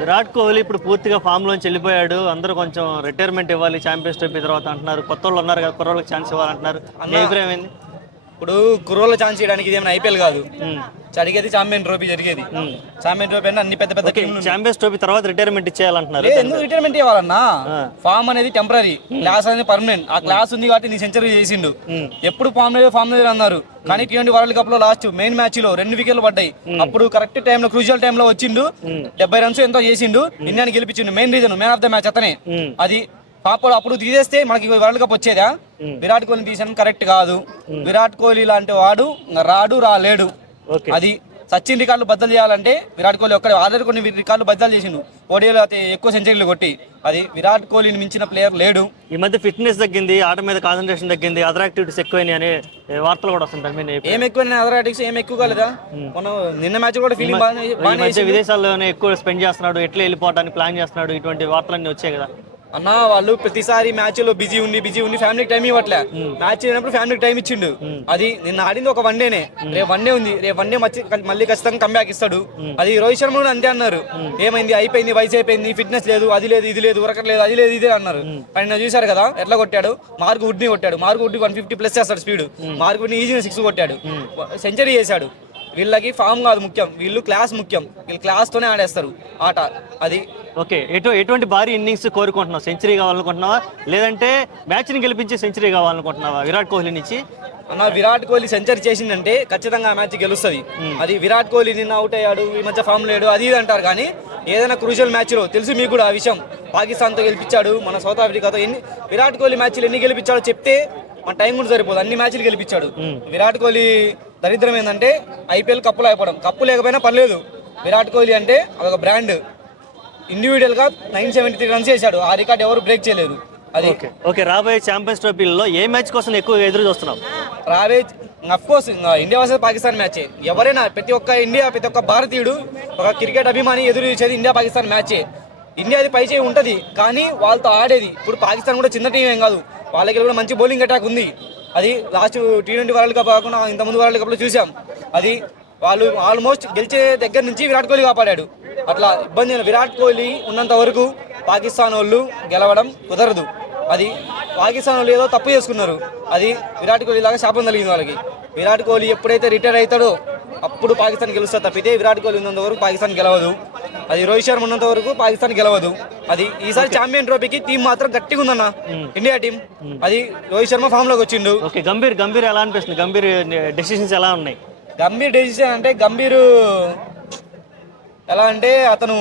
విరాట్ కోహ్లీ ఇప్పుడు పూర్తిగా ఫామ్ లోంచి వెళ్ళిపోయాడు. అందరూ కొంచెం రిటైర్మెంట్ ఇవ్వాలి ఛాంపియన్స్ ట్రోఫీ తర్వాత అంటున్నారు. కొత్త వాళ్ళు ఉన్నారు కదా, కుర్రోళ్ళకి ఛాన్స్ ఇవ్వాలంటున్నారు. మీ అభిప్రాయం ఏంది? ఇప్పుడు కుర్రోళ్ళ ఛాన్స్ చేయడానికి ఇదేమైనా ఐపీఎల్ కాదు, జరిగేది ఛాంపియన్ ట్రోఫీ. జరిగేది ఛాంపియన్ ట్రోఫీ అంటే అన్ని పెద్ద పెద్ద ఛాంపియన్స్ ట్రోఫీ తర్వాత రిటైర్మెంట్ ఇచ్చేయాలంటున్నారు. ఎందుకు రిటైర్మెంట్ ఇవ్వాలన్నా? ఫామ్ అనేది టెంపరీ, క్లాస్ అనేది పర్మనెంట్. ఆ క్లాస్ ఉంది కాబట్టి నీ సెంచరీ చేసిండు. ఎప్పుడు ఫామ్ లేదు అన్నారు, కానీ T20 వరల్డ్ కప్ లో లాస్ట్ మెయిన్ మ్యాచ్ లో 2 వికెట్లు పడ్డాయి. అప్పుడు కరెక్ట్ టైం లో, క్రూషియల్ టైం లో వచ్చిండు, 70 రన్స్ ఎంతో చేసిండు, ఇండియాని గెలిపించిండు. Main reason man of the match అతనే. అది అప్పుడు తీసేస్తే మనకి వరల్డ్ కప్ వచ్చేదా? విరాట్ కోహ్లీ తీసాను కరెక్ట్ కాదు. విరాట్ కోహ్లీ లాంటి వాడు రాలేడు. అది సచిన్ రికార్డులు బద్దలు చేయాలంటే విరాట్ కోహ్లీ ఒక్కడే. ఆల్రెడీ కొన్ని రికార్డులు బద్దలు చేసిండు, ఓడియోలో అయితే ఎక్కువ సెంచరీలు కొట్టి. అది విరాట్ కోహ్లీని మించిన ప్లేయర్ లేడు. ఈ మధ్య ఫిట్నెస్ తగ్గింది, ఆట మీద కాన్సన్ట్రేషన్ తగ్గింది, అదర్ యాక్టివిటీస్ ఎక్కువైనాయి అనే వార్తలు కూడా వస్తుంటాయి. ఏం ఎక్కువ అదర్ యాక్టివిటీస్ ఏం ఎక్కువ కాలేదా? మనం నిన్న మ్యాచ్ కూడా ఫీలింగ్ బాగా విదేశాల్లోనే ఎక్కువ స్పెండ్ చేస్తున్నాడు, ఎట్లా వెళ్ళిపోవడానికి ప్లాన్ చేస్తున్నాడు, ఇటువంటి వార్తలన్నీ వచ్చాయి కదా అన్న. వాళ్ళు ప్రతిసారి మ్యాచ్ లో బిజీ ఉండి ఫ్యామిలీకి టైం ఇవ్వట్లే. మ్యాచ్ అయినప్పుడు ఫ్యామిలీకి టైం ఇచ్చిండు. అది నిన్న ఆడింది ఒక 1 డేనే, రేపు 1 డే ఉంది. రేపు 1 డే మళ్ళీ ఖచ్చితంగా కంబ్యాక్ ఇస్తాడు. అది రోహిత్ శర్మ కూడా అంతే అన్నారు. ఏమైంది, అయిపోయింది, వయసు అయిపోయింది, ఫిట్నెస్ లేదు, అది లేదు, ఇది లేదు, ఉరకట్లేదు, అది లేదు, ఇదే అన్నారు. కానీ చూసారు కదా ఎట్లా కొట్టాడు. మార్క్ వుడ్ని కొట్టాడు. మార్క్ వుడ్ 150 ప్లస్ చేస్తాడు స్పీడ్. మార్క్ వుడ్ని ఈజీగా 6 కొట్టాడు, సెంచరీ చేశాడు. వీళ్ళకి ఫామ్ కాదు ముఖ్యం, వీళ్ళు క్లాస్ ముఖ్యం. వీళ్ళు క్లాస్ తోనే ఆడేస్తారు ఆట. అది ఓకే. ఎటువంటి భారీ ఇన్నింగ్స్ కోరుకుంటున్నావు? సెంచరీ కావాలనుకుంటున్నావా, లేదంటే మ్యాచ్ ని గెలిపించే సెంచరీ కావాలనుకుంటున్నావా విరాట్ కోహ్లీ నుంచి? అన్న, విరాట్ కోహ్లీ సెంచరీ చేసిందంటే ఖచ్చితంగా ఆ మ్యాచ్ గెలుస్తుంది. అది విరాట్ కోహ్లీ నిన్న అవుట్ అయ్యాడు, ఈ మధ్య ఫామ్ లేడు, అది ఇది అంటారు. కానీ ఏదైనా క్రూషియల్ మ్యాచ్ లో తెలుసు మీకు కూడా ఆ విషయం. పాకిస్తాన్తో గెలిపించాడు, మన సౌత్ ఆఫ్రికాతో విరాట్ కోహ్లీ మ్యాచ్లు ఎన్ని గెలిపించాడో చెప్తే మన టైం కూడా సరిపోదు. అన్ని మ్యాచ్లు గెలిపించాడు. విరాట్ కోహ్లీ దరిద్రం ఏంటంటే ఐపీఎల్ కప్పులు అయిపోవడం. కప్పు లేకపోయినా పర్లేదు, విరాట్ కోహ్లీ అంటే అదొక బ్రాండ్. ఇండివిజువల్ గా 973 రన్స్ చేశాడు, ఆ రికార్డ్ ఎవరు బ్రేక్ చేయలేరు. అది ఓకే. రాబోయే ఛాంపియన్స్ ట్రోఫీలో ఏ మ్యాచ్ కోసం ఎక్కువ ఎదురు చూస్తున్నాం? రాబోయే of course India versus Pakistan మ్యాచే. ఎవరైనా ప్రతి ఒక్క భారతీయుడు, ఒక క్రికెట్ అభిమాని ఎదురు చూసేది ఇండియా పాకిస్తాన్ మ్యాచే. ఇండియాది పై చేయి ఉంటుంది, కానీ వాళ్ళతో ఆడేది. ఇప్పుడు పాకిస్తాన్ కూడా చిన్న టీం ఏం కాదు, వాళ్ళకి కూడా మంచి బౌలింగ్ అటాక్ ఉంది. అది లాస్ట్ T20 వరల్డ్ కప్ కాకుండా ఇంతకుముందు వరల్డ్ కప్లో చూసాం. అది వాళ్ళు ఆల్మోస్ట్ గెలిచే దగ్గర నుంచి విరాట్ కోహ్లీ కాపాడాడు. అట్లా ఇబ్బంది. విరాట్ కోహ్లీ ఉన్నంత వరకు పాకిస్తాన్ వాళ్ళు గెలవడం కుదరదు. అది పాకిస్తాన్ వాళ్ళు ఏదో తప్పు చేసుకున్నారు, అది విరాట్ కోహ్లీ లాగా శాపం కలిగింది వాళ్ళకి. విరాట్ కోహ్లీ ఎప్పుడైతే రిటైర్ అవుతాడో అప్పుడు పాకిస్తాన్ గెలుస్తారు తప్పితే విరాట్ కోహ్లీ ఉన్నంత వరకు పాకిస్తాన్ గెలవదు. అది రోహిత్ శర్మ ఉన్నంత వరకు పాకిస్తాన్ గెలవదు. అది ఈసారి ఛాంపియన్ ట్రోఫీకి టీం మాత్రం గట్టిగా ఉందన్న, ఇండియా టీం. అది రోహిత్ శర్మ ఫామ్ లోకి వచ్చిండు. ఓకే. గంభీర్ ఎలా అనిపిస్తుంది? గంభీర్ డెసిషన్స్ ఎలా ఉన్నాయి? గంభీర్ డెసిషన్ అంటే గంభీర్ ఎలా అంటే అతను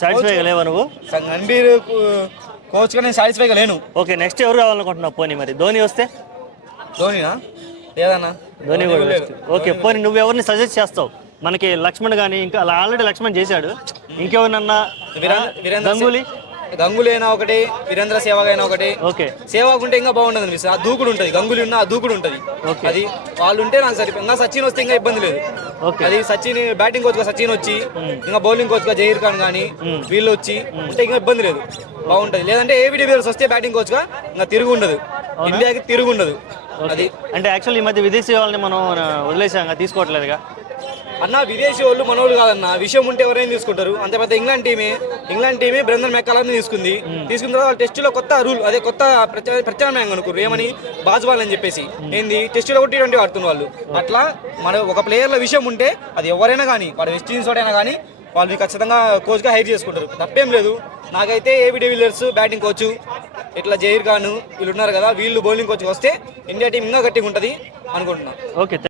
సాటిస్ఫైగా లేవా నువ్వు? గంభీర్ కోచ్ గా నేను సాటిస్ఫైగా లేను. ఓకే. నెక్స్ట్ ఎవరు కావాలనుకుంటున్నావు? పోనీ మరి ధోని వస్తే? ధోనినా? లేదన్నా, ధోని కూడా. ఓకే. పోనీ నువ్వు ఎవరిని సజెస్ట్ చేస్తావు? మనకి లక్ష్మణ్ కానీ, ఇంకా ఆల్రెడీ లక్ష్మణ్ చేశాడు, ఇంకెవరినన్నా? గంగులీ అయినా ఒకటి, వీరేంద్ర సేవాగ్ అయినా ఒకటి. ఓకే. సేవాగ్ ఉంటే ఇంకా బాగుంటుంది అనిపిస్తుంది, ఆ దూకుడు ఉంటుంది. గంగులీ ఉన్నా ఆ దూకుడు ఉంటుంది. అది వాళ్ళు ఉంటే నాకు సరిపోయి. ఇంకా సచిన్ వస్తే ఇంకా ఇబ్బంది లేదు. అది సచిన్ బ్యాటింగ్ కోచ్ గా సచిన్ వచ్చి, ఇంకా బౌలింగ్ కోచ్ గా జహీర్ ఖాన్ కానీ వీళ్ళు వచ్చి ఉంటే ఇంకా ఇబ్బంది లేదు, బాగుంటది. లేదంటే ఏబీ డివిలియర్స్ వస్తే బ్యాటింగ్ కోచ్ గా ఇంకా తిరుగు ఉండదు, ఇండియాకి తిరుగు ఉండదు. అది అంటే యాక్చువల్లీ ఈ మధ్య విదేశీ వాళ్ళని మనం వదిలేసాం, తీసుకోవట్లేదుగా అన్న. విదేశీ వాళ్ళు మనోళ్ళు కాదన్న, విషయం ఉంటే ఎవరైనా తీసుకుంటారు. అంత పెద్ద ఇంగ్లాండ్ టీమే బ్రెండన్ మెక్కాలని తీసుకున్న తర్వాత టెస్టులో కొత్త రూల్, అదే కొత్త ప్రత్యామ్నాయం అనుకున్నారు. ఏమని? బాజ్బాల్ అని చెప్పేసి. ఏంది? టెస్టులో కూడా T20 ఆడుతున్న వాళ్ళు. అట్లా మన ఒక ప్లేయర్ల విషయం ఉంటే అది ఎవరైనా కానీ, వాడు వెస్ట్ ఇండీస్ వాడైనా కానీ, వాళ్ళు ఖచ్చితంగా కోచ్గా హైర్ చేసుకుంటారు, తప్పేం లేదు. నాకైతే ఏబీ డివిలియర్స్ బ్యాటింగ్ కోచ్, ఇట్లా జహీర్ ఖాన్ వీళ్ళు ఉన్నారు కదా, వీళ్ళు బౌలింగ్ కోచ్ వస్తే ఇండియా టీం ఇంకా గట్టిగా ఉంటుంది అనుకుంటున్నాను. ఓకే.